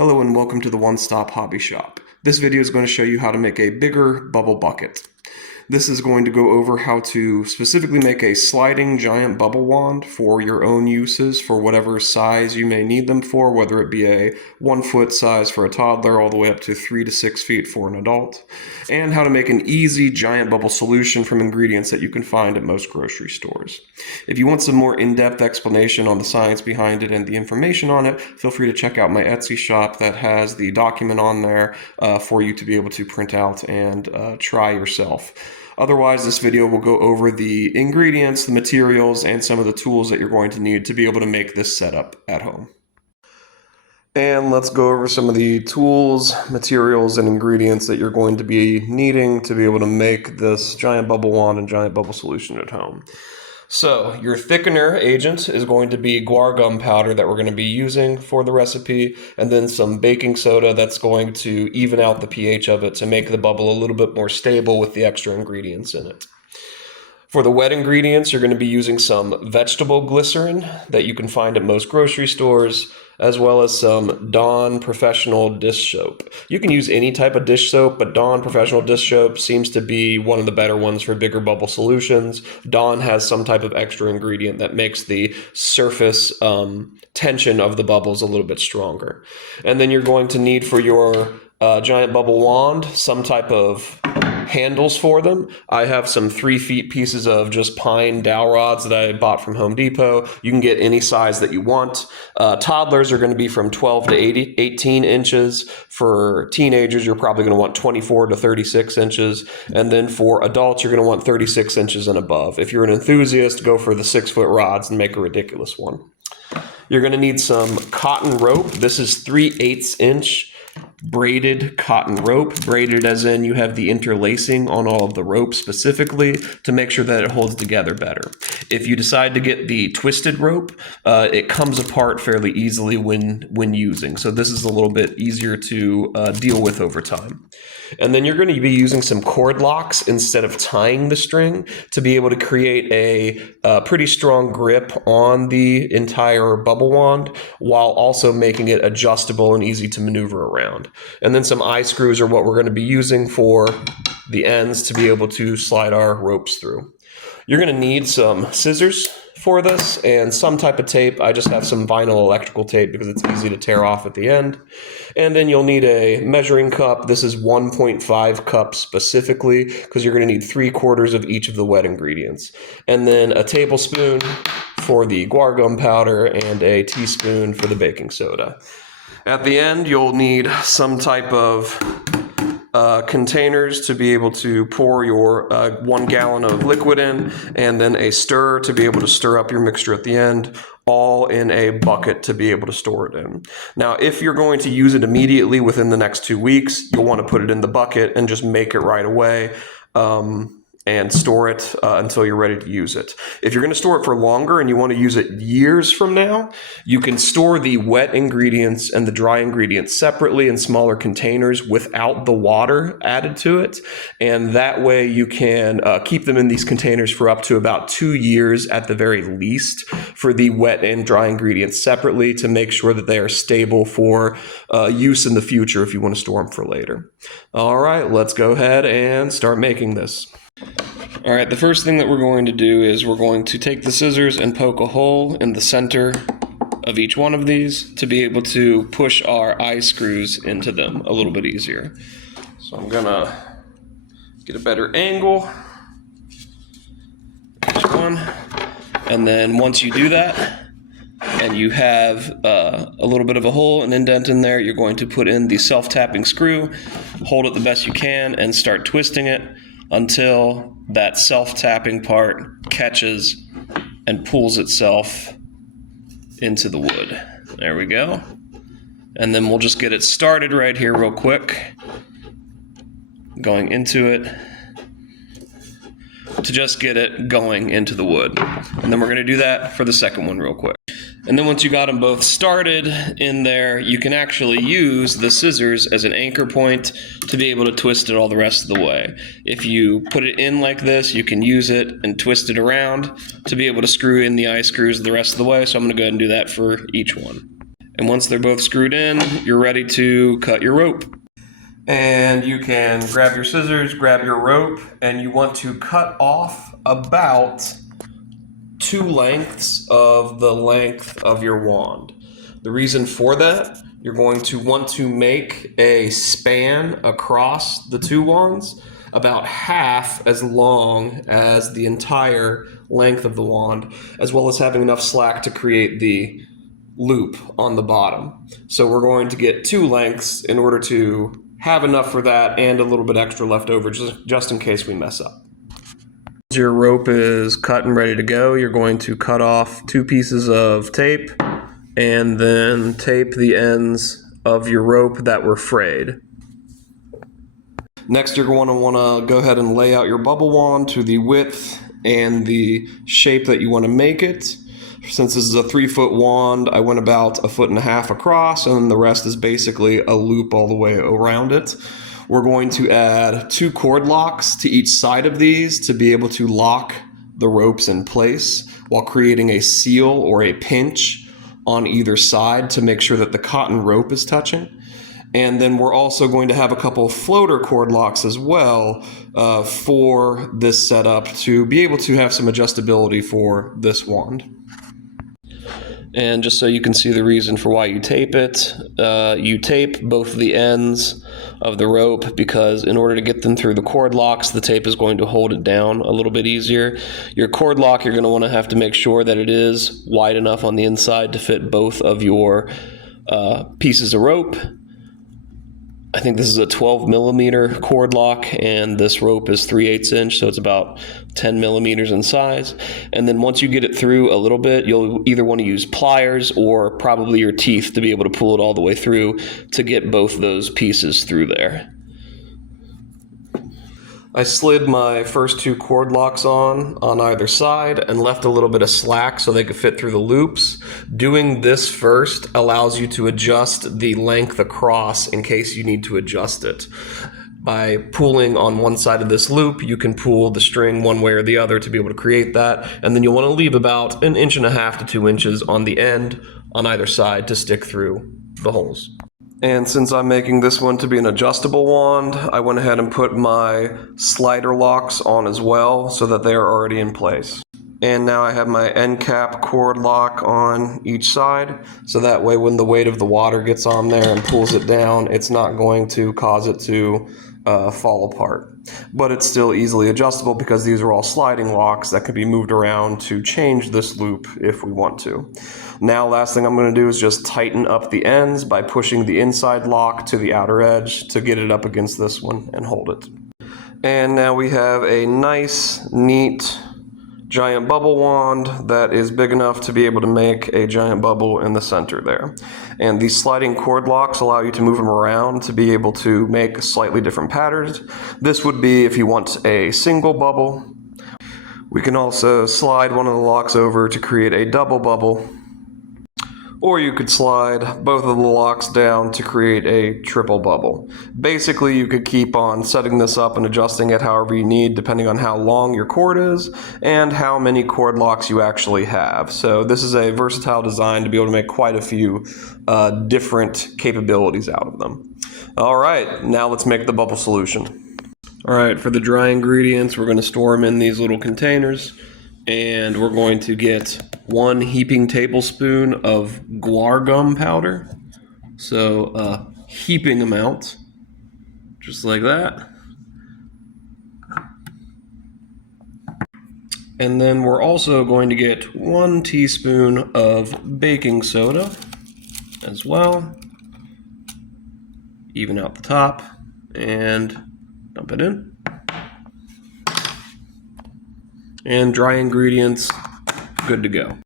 Hello and welcome to the One Stop Hobby Shop. This video is going to show you how to make a bigger bubble bucket. This is going to go over how to specifically make a sliding giant bubble wand for your own uses for whatever size you may need them for, whether it be a 1 foot size for a toddler all the way up to 3 to 6 feet for an adult, and how to make an easy giant bubble solution from ingredients that you can find at most grocery stores. If you want some more in-depth explanation on the science behind it and the information on it, feel free to check out my Etsy shop that has the document on there for you to be able to print out and try yourself. Otherwise, this video will go over the ingredients, the materials, and some of the tools that you're going to need to be able to make this setup at home. And let's go over some of the tools, materials, and ingredients that you're going to be needing to be able to make this giant bubble wand and giant bubble solution at home. So your thickener agent is going to be guar gum powder that we're going to be using for the recipe, and then some baking soda that's going to even out the pH of it to make the bubble a little bit more stable with the extra ingredients in it. For the wet ingredients, you're going to be using some vegetable glycerin that you can find at most grocery stores, as well as some Dawn Professional dish soap. You can use any type of dish soap, but Dawn Professional dish soap seems to be one of the better ones for bigger bubble solutions. Dawn has some type of extra ingredient that makes the surface tension of the bubbles a little bit stronger. And then you're going to need for your giant bubble wand some type of handles for them. I have some 3 feet pieces of just pine dowel rods that I bought from Home Depot. You can get any size that you want. Toddlers are going to be from 12 to 18 inches. For teenagers, you're probably going to want 24 to 36 inches. And then for adults, you're going to want 36 inches and above. If you're an enthusiast, go for the 6 foot rods and make a ridiculous one. You're going to need some cotton rope. This is 3/8 inch braided cotton rope. Braided as in you have the interlacing on all of the rope specifically to make sure that it holds together better. If you decide to get the twisted rope, it comes apart fairly easily when using. So this is a little bit easier to deal with over time. And then you're going to be using some cord locks instead of tying the string to be able to create a pretty strong grip on the entire bubble wand while also making it adjustable and easy to maneuver around. And then some eye screws are what we're going to be using for the ends to be able to slide our ropes through. You're going to need some scissors for this and some type of tape. I just have some vinyl electrical tape because it's easy to tear off at the end. And then you'll need a measuring cup. This is 1.5 cups specifically because you're going to need 3/4 of each of the wet ingredients. And then a tablespoon for the guar gum powder and a teaspoon for the baking soda. At the end, you'll need some type of containers to be able to pour your 1 gallon of liquid in, and then a stirrer to be able to stir up your mixture at the end, all in a bucket to be able to store it in. Now, if you're going to use it immediately within the next 2 weeks, you'll want to put it in the bucket and just make it right away. And store it until you're ready to use it. If you're going to store it for longer and you want to use it years from now, you can store the wet ingredients and the dry ingredients separately in smaller containers without the water added to it. And that way you can keep them in these containers for up to about 2 years at the very least for the wet and dry ingredients separately to make sure that they are stable for use in the future if you want to store them for later. All right, let's go ahead and start making this. All right, the first thing that we're going to do is we're going to take the scissors and poke a hole in the center of each one of these to be able to push our eye screws into them a little bit easier. So I'm gonna get a better angle. This one. And then once you do that, and you have a little bit of a hole, an indent in there, you're going to put in the self-tapping screw, hold it the best you can, and start twisting it until that self-tapping part catches and pulls itself into the wood. There we go. And then we'll just get it started right here real quick. Going into it to just get it going into the wood. And then we're going to do that for the second one real quick. And then once you got them both started in there, you can actually use the scissors as an anchor point to be able to twist it all the rest of the way. If you put it in like this, you can use it and twist it around to be able to screw in the eye screws the rest of the way. So I'm going to go ahead and do that for each one. And once they're both screwed in, you're ready to cut your rope. And you can grab your scissors, grab your rope, and you want to cut off about 2 lengths of the length of your wand. The reason for that, you're going to want to make a span across the 2 wands about half as long as the entire length of the wand, as well as having enough slack to create the loop on the bottom. So we're going to get 2 lengths in order to have enough for that and a little bit extra left over just in case we mess up. Once your rope is cut and ready to go, you're going to cut off 2 pieces of tape and then tape the ends of your rope that were frayed. Next, you're going to want to go ahead and lay out your bubble wand to the width and the shape that you want to make it. Since this is a 3-foot wand, I went about 1.5 feet across, and the rest is basically a loop all the way around it. We're going to add 2 cord locks to each side of these to be able to lock the ropes in place while creating a seal or a pinch on either side to make sure that the cotton rope is touching. And then we're also going to have a couple of floater cord locks as well for this setup to be able to have some adjustability for this wand. And just so you can see the reason for why you tape it, you tape both the ends of the rope because in order to get them through the cord locks, the tape is going to hold it down a little bit easier. Your cord lock, you're going to want to have to make sure that it is wide enough on the inside to fit both of your pieces of rope. I think this is a 12 millimeter cord lock, and this rope is 3/8 inch, so it's about 10 millimeters in size. And then once you get it through a little bit, you'll either want to use pliers or probably your teeth to be able to pull it all the way through to get both those pieces through there. I slid my first 2 cord locks on either side and left a little bit of slack so they could fit through the loops. Doing this first allows you to adjust the length across in case you need to adjust it. By pulling on one side of this loop, you can pull the string one way or the other to be able to create that, and then you'll want to leave about 1.5 to 2 inches on the end on either side to stick through the holes. And since I'm making this one to be an adjustable wand, I went ahead and put my slider locks on as well so that they are already in place. And now I have my end cap cord lock on each side, so that way when the weight of the water gets on there and pulls it down, it's not going to cause it to fall apart. But it's still easily adjustable because these are all sliding locks that can be moved around to change this loop if we want to. Now, last thing I'm going to do is just tighten up the ends by pushing the inside lock to the outer edge to get it up against this one and hold it. And now we have a nice, neat, giant bubble wand that is big enough to be able to make a giant bubble in the center there. And these sliding cord locks allow you to move them around to be able to make slightly different patterns. This would be if you want a single bubble. We can also slide one of the locks over to create a double bubble. Or you could slide both of the locks down to create a triple bubble. Basically, you could keep on setting this up and adjusting it however you need, depending on how long your cord is and how many cord locks you actually have. So this is a versatile design to be able to make quite a few different capabilities out of them. All right, now let's make the bubble solution. All right, for the dry ingredients, we're going to store them in these little containers. And we're going to get 1 heaping tablespoon of Guar gum powder. So a heaping amount, just like that. And then we're also going to get 1 teaspoon of baking soda as well. Even out the top and dump it in. And dry ingredients, good to go.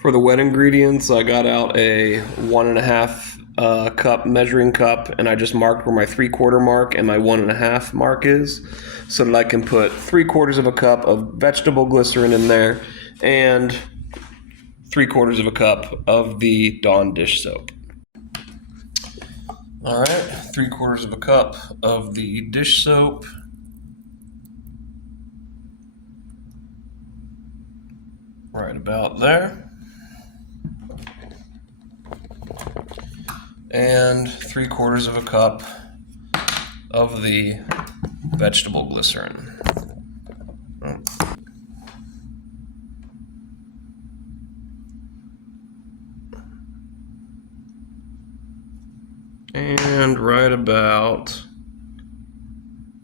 For the wet ingredients, I got out a 1.5 cup measuring cup, and I just marked where my 3/4 mark and my 1.5 mark is, so that I can put 3/4 of a cup of vegetable glycerin in there and 3/4 of a cup of the Dawn dish soap. All right, 3/4 of a cup of the dish soap. Right about there. and 3/4 of a cup of the vegetable glycerin. And right about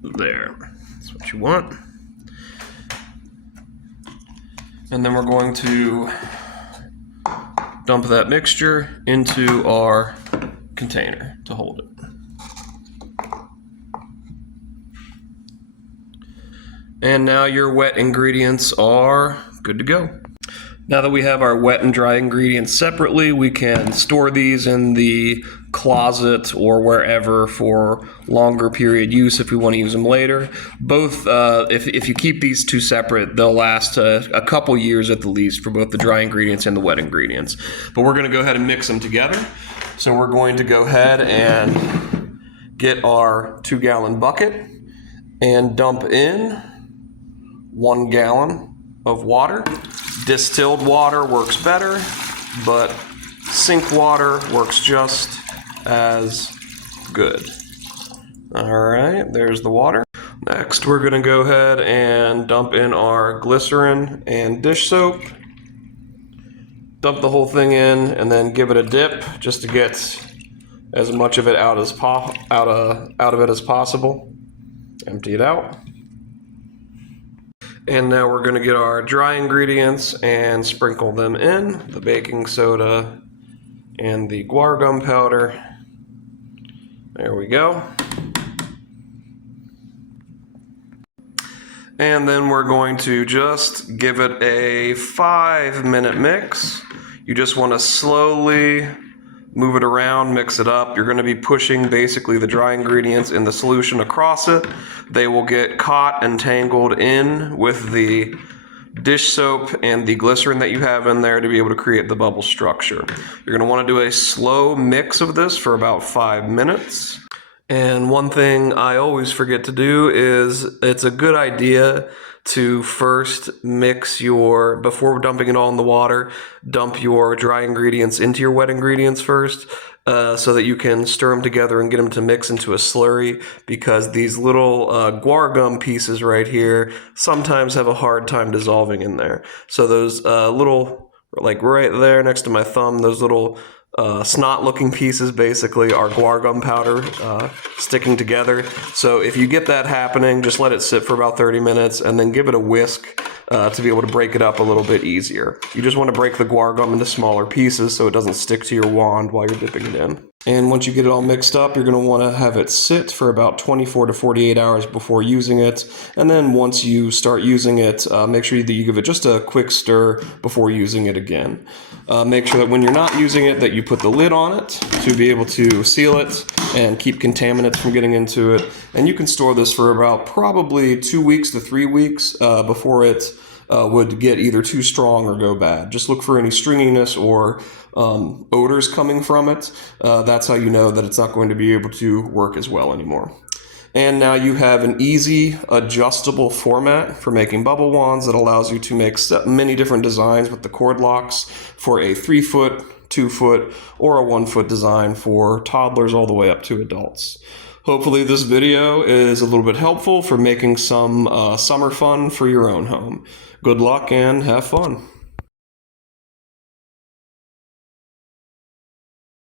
there. That's what you want. And then we're going to dump that mixture into our container to hold it. And now your wet ingredients are good to go. Now that we have our wet and dry ingredients separately, we can store these in the closet or wherever for longer period use if we want to use them later. Both, if you keep these two separate, they'll last a couple years at the least for both the dry ingredients and the wet ingredients. But we're going to go ahead and mix them together. So we're going to go ahead and get our 2-gallon bucket and dump in 1 gallon of water. Distilled water works better, but sink water works just as good. All right, there's the water. Next, we're gonna go ahead and dump in our glycerin and dish soap. Dump the whole thing in and then give it a dip just to get as much of it out of it as possible. Empty it out. And now we're going to get our dry ingredients and sprinkle them in, the baking soda and the guar gum powder. There we go. And then we're going to just give it a 5-minute mix. You just want to slowly move it around, mix it up. You're going to be pushing basically the dry ingredients in the solution across it. They will get caught and tangled in with the dish soap and the glycerin that you have in there to be able to create the bubble structure. You're going to want to do a slow mix of this for about 5 minutes. And one thing I always forget to do is it's a good idea to first mix before dumping it all in the water, dump your dry ingredients into your wet ingredients first, so that you can stir them together and get them to mix into a slurry, because these little guar gum pieces right here sometimes have a hard time dissolving in there. So those little, like right there next to my thumb, those little snot-looking pieces basically are guar gum powder sticking together. So if you get that happening, just let it sit for about 30 minutes and then give it a whisk to be able to break it up a little bit easier. You just want to break the guar gum into smaller pieces so it doesn't stick to your wand while you're dipping it in. And once you get it all mixed up, you're going to want to have it sit for about 24 to 48 hours before using it. And then once you start using it, make sure that you give it just a quick stir before using it again. Make sure that when you're not using it, that you put the lid on it to be able to seal it and keep contaminants from getting into it. And you can store this for about probably 2 weeks to 3 weeks before it would get either too strong or go bad. Just look for any stringiness or odors coming from it. That's how you know that it's not going to be able to work as well anymore. And now you have an easy adjustable format for making bubble wands that allows you to make many different designs with the cord locks for a 3-foot, 2-foot, or a 1-foot design for toddlers all the way up to adults. Hopefully this video is a little bit helpful for making some summer fun for your own home. Good luck and have fun.